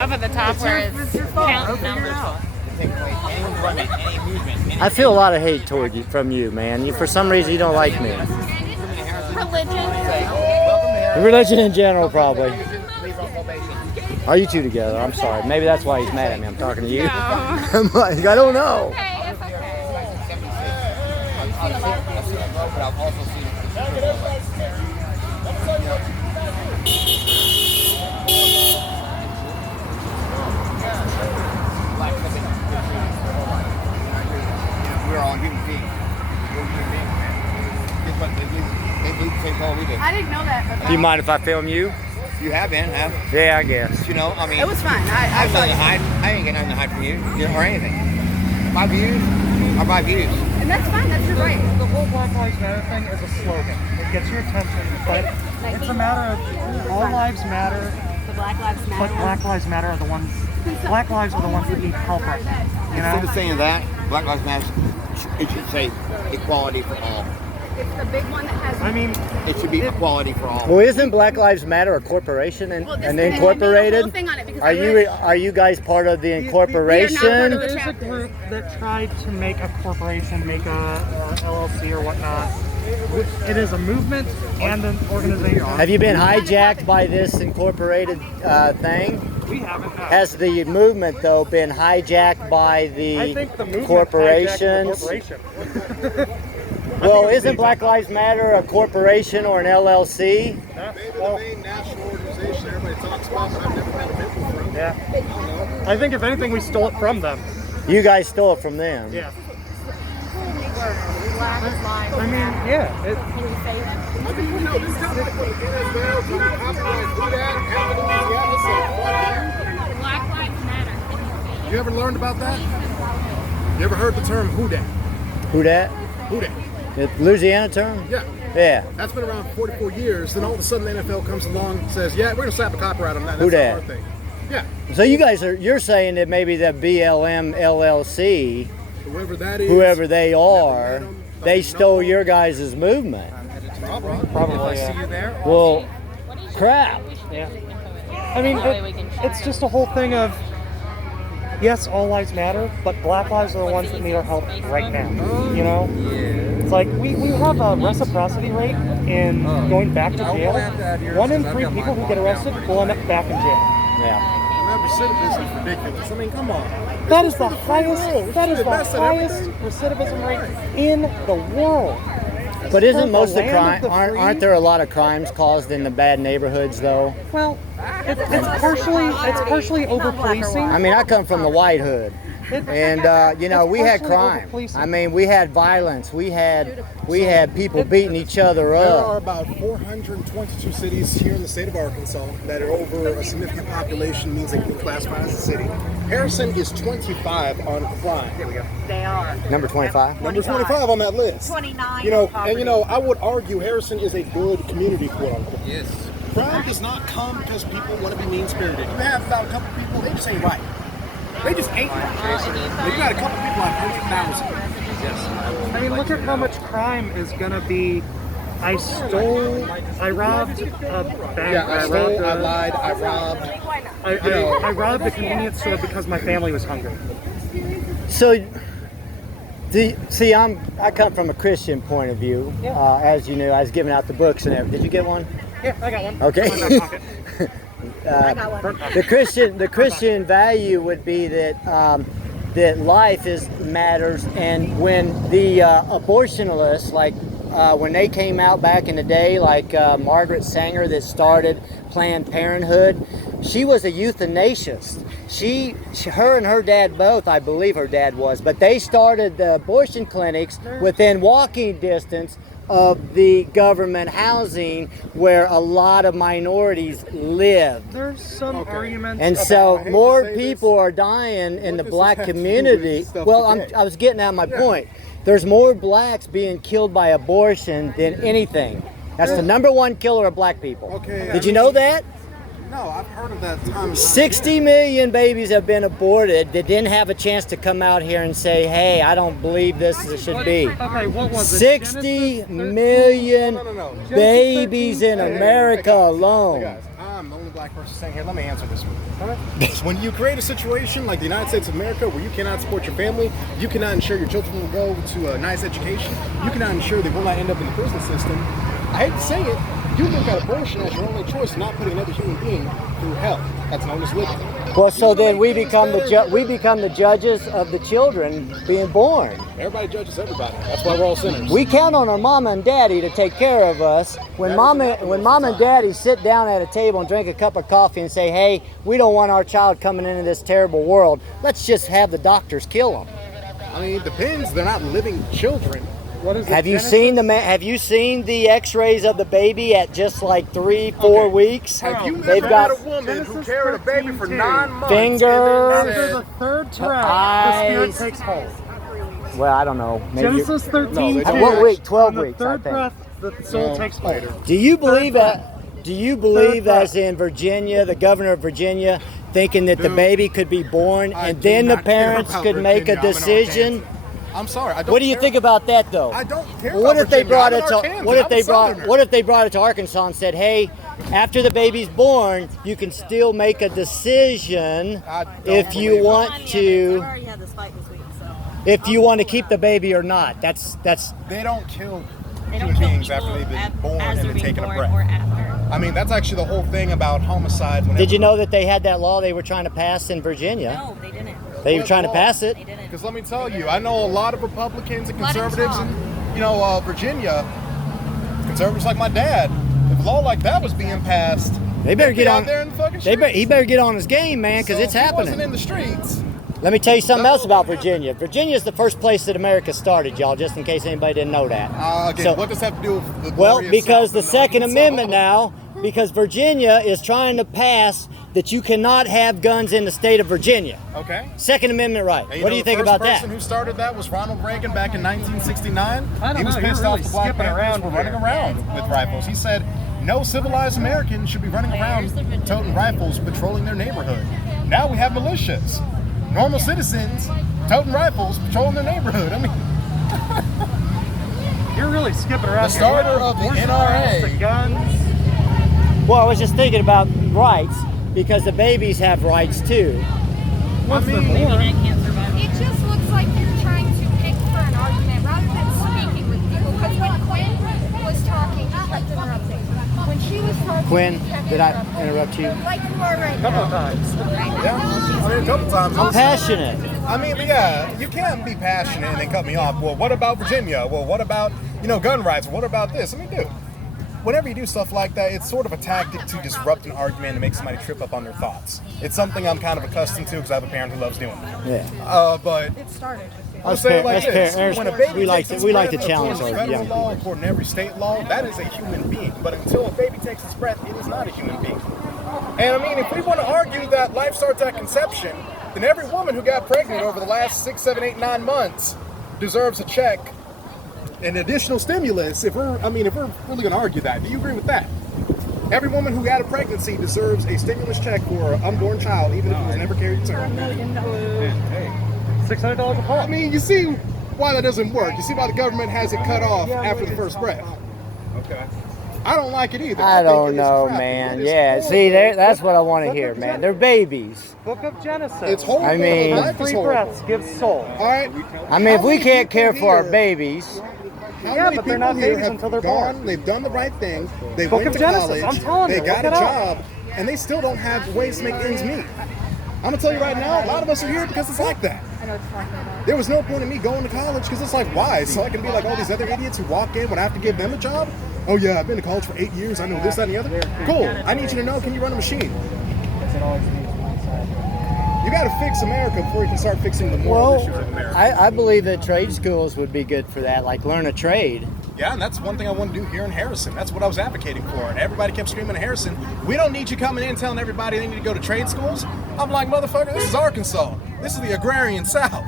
Up at the top where it's counting numbers. I feel a lot of hate toward you from you, man. For some reason, you don't like me. Religion. Religion in general, probably. Are you two together? I'm sorry. Maybe that's why he's mad at me. I'm talking to you. No. I'm like, I don't know. Okay, it's We're all human beings. We're human beings, man. Guess what? They do the same call we do. I didn't know that. Do you mind if I film you? You have been, huh? Yeah, I guess. You know, I mean, It was fun. I have nothing to hide. I ain't got nothing to hide from you or anything. My views are my views. And that's fine. That's your right. The whole Black Lives Matter thing is a slogan. It gets your attention, but it's a matter of all lives matter. The Black Lives Matter. But Black Lives Matter are the ones. Black lives are the ones that need help right now. You Instead know. of saying that, Black Lives Matter, it should say equality for all. It's the big one that has. I mean, It should be equality for all. Well, isn't Black Lives Matter a corporation and incorporated? Are you guys part of the incorporation? there is a group that tried to make a corporation, make a LLC or whatnot. It is a movement and an organization. Have you been hijacked by this incorporated thing? We haven't. No. Has the movement, though, been hijacked by I the think the movement corporations? hijacked the corporation. Well, isn't Black Lives Matter a corporation or an LLC? Maybe the main national organization everybody talks about, but I've never met a member from. Yeah. I think if anything, we stole it from them. You guys stole it from them. Yeah. I I mean, yeah. I mean, you know, this is kind of like when the interveiws and the copyright do that, have it in Louisiana, say, Black Lives Matter. fuck you. You ever learned about that? You ever heard the term who dat? Who that? Who dat? The Louisiana term? Yeah. Yeah. That's been around for 44 years. Then all of a sudden the NFL comes along and says, yeah, we're going to slap a copyright on that. That's Who not dat? our thing. Yeah. So you're saying that maybe the BLM LLC, Whoever that is. whoever they are, they stole your guys' movement. Probably. Yeah. Well, crap. Yeah. I mean, it's just a whole thing of, yes, all lives matter, but Black lives are the ones that need our help right now. You know? It's like, we have a reciprocity rate in going back to jail. 1 in 3 people who get arrested will end up back in jail. Yeah. Recidivism is ridiculous. I mean, come on. That is the highest, recidivism rate in the world. But isn't most of the land crime, of the free. aren't there a lot of crimes caused in the bad neighborhoods though? Well, it's partially over policing. I mean, I come from the white hood. And you know, we had crime. I mean, we had violence. We had people beating each other There are up. about 422 cities here in the state of Arkansas that are over a significant population, means they can be classified as a city. Harrison is 25 on crime. There we go. They are. Number 25. Number 25 on that list. 29. You know, and you know, I would argue Harrison is a good community, quote unquote. Yes. Crime does not come because people want to be mean-spirited. You have about a couple people, they just ain't right. They just ain't right. You got a couple people out of 100,000. I mean, look at how much crime is gonna be. I robbed a bank. Yeah, I stole, I lied, I robbed. I robbed a convenience store because my family was hungry. So, I come from a Christian point of view. As you know, I was giving out the books and everything. Did you get one? Yeah, I got one. Okay. In my pocket. The Christian value would be that that life matters, and when the abortionalists, like when they came out back in the day, like Margaret Sanger that started Planned Parenthood, she was a euthanasiast. Her and her dad both, I believe her dad was, but they started the abortion clinics within walking distance of the government housing where a lot of minorities live. There's some arguments. And so more people are dying in the black community. Well, I was getting at my point. There's more blacks being killed by abortion than anything. That's the number one killer of black people. Okay, Did you know that? No, I've heard of that. 60 million babies have been aborted that didn't have a chance to come out here and say, hey, I don't believe this should be. Okay, what was it? 60 million babies in America alone. Guys, I'm the only black person saying here. Let me answer this one. When you create a situation like the United States of America where you cannot support your family, you cannot ensure your children will go to a nice education, you cannot ensure they will not end up in the prison system, I hate to say it, you look at abortion as your only choice, not putting another human being through hell. That's known as living. Well, so then we become the judges of the children being born. Everybody judges everybody. That's why we're all sinners. We count on our mama and daddy to take care of us. When mom and daddy sit down at a table and drink a cup of coffee and say, "Hey, we don't want our child coming into this terrible world. Let's just have the doctors kill them." I mean, it depends. They're not living children. What is it? Have you seen the X-rays of the baby at just like 3-4 weeks? Have you They've ever got had a woman who Genesis carried a baby for 13:2. 9 months? Fingers. After the third breath, the eyes. spirit takes hold. Well, I don't know. Maybe Genesis 13. No, what week? 12 On the weeks, I third think. breath, the soul takes hold. Do you believe that? Do you believe, Third as in Virginia, the governor of Virginia, thinking that the Dude, baby could be born I and do then the not care parents about could make a Virginia. I'm in decision? Arkansas. I'm sorry. I don't What do you care. think about that, though? I don't care. Well, what about if they Virginia. brought I'm it in to Arkansas. what if I'm they a brought Southerner. what if they brought it to Arkansas and said, "Hey, after the baby's born, you can still make a decision I don't if you believe it. want to already had this fight this week, so. if you want to keep the baby or not." That's They don't kill They don't human kill beings people after they've been af- born as and they're then being taken a born breath. or after. I mean, that's actually the whole thing about homicide. Did you know that they had that law they were trying to pass in Virginia? No, they didn't. They were trying to pass it. They didn't. Because let me tell you, I know a lot of Republicans and Let him conservatives talk. in, Virginia, conservatives like my dad. If a law like that was being passed, They better they'd be get out on. there in the fucking He streets. better get on his game, man, because So it's if he wasn't happening. in the streets. Let me tell you something else about Virginia. Virginia is the first place that America started, y'all, just in case anybody didn't know that. Again, So- what does that have to do with the Well, glorious because South the and Second Arkansas? Amendment now, because Virginia is trying to pass that you cannot have guns in the state of Virginia. Okay. Second Amendment right. And What do you think about The that? first person who started that was Ronald Reagan back in 1969. I don't He was know, you're pissed really off the black skipping Panthers around were here. running around with rifles. He said, no civilized American should be running around toting rifles, patrolling their neighborhood. Now we have militias. Normal citizens toting rifles, patrolling their neighborhood. I mean, You're really skipping around. The starter here. of the Abortion NRA. rights, the guns. Well, I was just thinking about rights because the babies have rights too. Once they're Maybe born. that can't survive. It just looks like you're trying to pick for an argument rather than speaking with people. Because when Quinn was talking, you kept interrupting. When she was talking, Quinn, you kept did I interrupting. interrupt you? Like you are right A couple of now. times. yeah, I mean, a couple times. I'm passionate. I mean, yeah, you can't be passionate and then cut me off. Well, what about Virginia? Well, what about, gun rights? What about this? I mean, dude, whenever you do stuff like that, it's sort of a tactic to disrupt an argument and make somebody trip up on their thoughts. It's something I'm kind of accustomed to because I have a parent who loves doing it. Yeah. But It started. I'll say it like Us this: parents, when a baby we like takes to its breath, challenge according to our federal young law, people. according to every state law, that is a human being. But until a baby takes its breath, it is not a human being. And I mean, if we want to argue that life starts at conception, then every woman who got pregnant over the last 6, 7, 8, 9 months deserves a check, an additional stimulus. If we're really going to argue that, do you agree with that? Every woman who had a pregnancy deserves a stimulus check for an unborn child, even if it was never carried to term. $600 a pop. I mean, you see why that doesn't work. You see why the government has it cut off after the first breath. Okay. I don't like it either. I think don't it is know, crappy. man. It is Yeah, horrible. see, that's what I want to hear, man. They're babies. Book of Genesis. It's horrible. I mean- Life is Three horrible. breaths gives soul. All right. I mean, if we can't care for our babies. babies, How Yeah, many but they're people not here babies have until they're gone, born. they've done the right thing, they Book went of to Genesis, college, I'm telling they you, got look a it up. job, and they still don't have ways to make ends meet. I'm gonna tell you right now, a lot of us are here because it's like that. I know what you're talking about. There was no point in me going to college because it's like, why? So I can be like all these other idiots who walk in when I have to give them a job? Oh yeah, I've been to college for 8 years, I know this, that, and the other. Cool, I need you to know, can you run a machine? You gotta fix America before you can start fixing the moral well, issues of America. I believe that trade schools would be good for that, like learn a trade. Yeah, and that's one thing I want to do here in Harrison. That's what I was advocating for. And everybody kept screaming at Harrison, we don't need you coming in telling everybody they need to go to trade schools. I'm like, motherfucker, this is Arkansas. This is the agrarian South.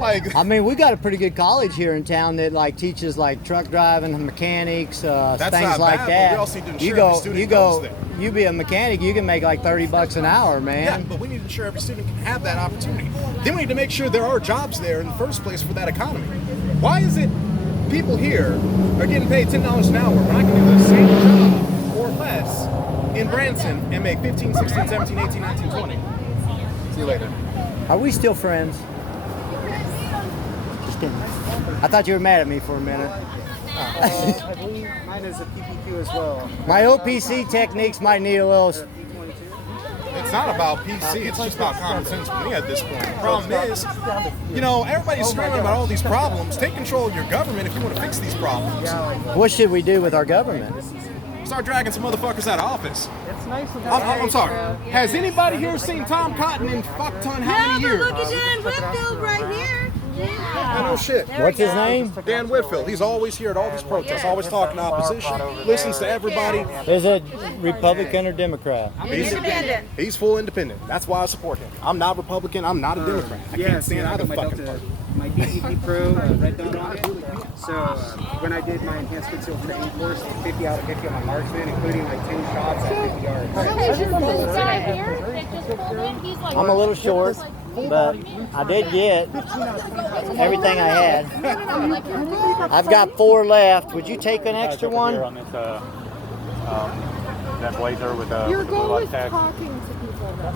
Like, I mean, we got a pretty good college here in town that like teaches like truck driving, mechanics, things not like bad, but that. we also need to ensure you every go, student you goes go, there. you be a mechanic, you can make like $30 an hour, yeah, man. but we need to ensure every student can have that opportunity. Then we need to make sure there are jobs there in the first place for that economy. Why is it people here are getting paid $10 an hour when I can do the same job or less in Branson and make 15, 16, 17, 18, 19, 20. See you later. Are we still friends? Just kidding. I thought you were mad at me for a minute. I believe mine is a PPQ as well. My OPC techniques might need a little. It's not about PC, it's just about common sense for me at this point. The problem is, you know, everybody's screaming about all these problems. Take control of your government if you want to fix these problems. What should we do with our government? Start dragging some motherfuckers out of office. It's nice of I'm sorry. Has anybody here seen Tom Cotton in fuck-ton how many years? Look at Dan Whitfield right here. I know shit. What's his name? Dan Whitfield. He's always here at all these protests, always talking opposition, listens to everybody. Is it Republican or Democrat? Independent. He's full independent. That's why I support him. I'm not Republican. I'm not a Democrat. I can't stand either fucking party. My DPP Pro red dot on it. So when I did my enhanced concealed training course, 50 out of 50 on my marksman, including like 10 shots at 50 yards. This guy here that just pulled in, he's like, I'm a little short, but I did get everything I had. I've got 4 left. Would you take an extra one? On this, that blazer with the Your blue goal line is tags. talking to people, though.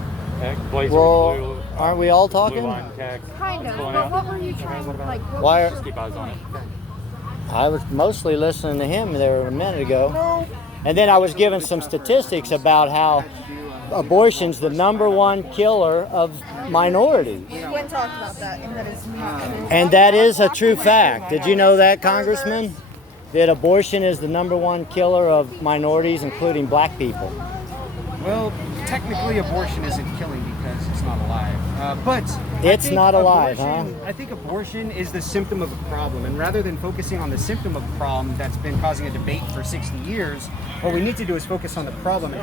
Blazer Well, with blue, aren't we all blue talking? line tags. Kind of. Pulling But out. what were you trying to, like, what Why? Just keep eyes on it. I was mostly listening to him there a minute ago. And then I was given some statistics about how abortion's the #1 killer of minorities. Quinn talked about that, and that is And that is a true fact. Did you know that, Congressman? That abortion is the #1 killer of minorities, including black people. Well, technically abortion isn't killing because it's not alive. But It's I think not alive, abortion, I think abortion is the symptom of a problem. And rather than focusing on the symptom of a problem that's been causing a debate for 60 years, what we need to do is focus on the problem and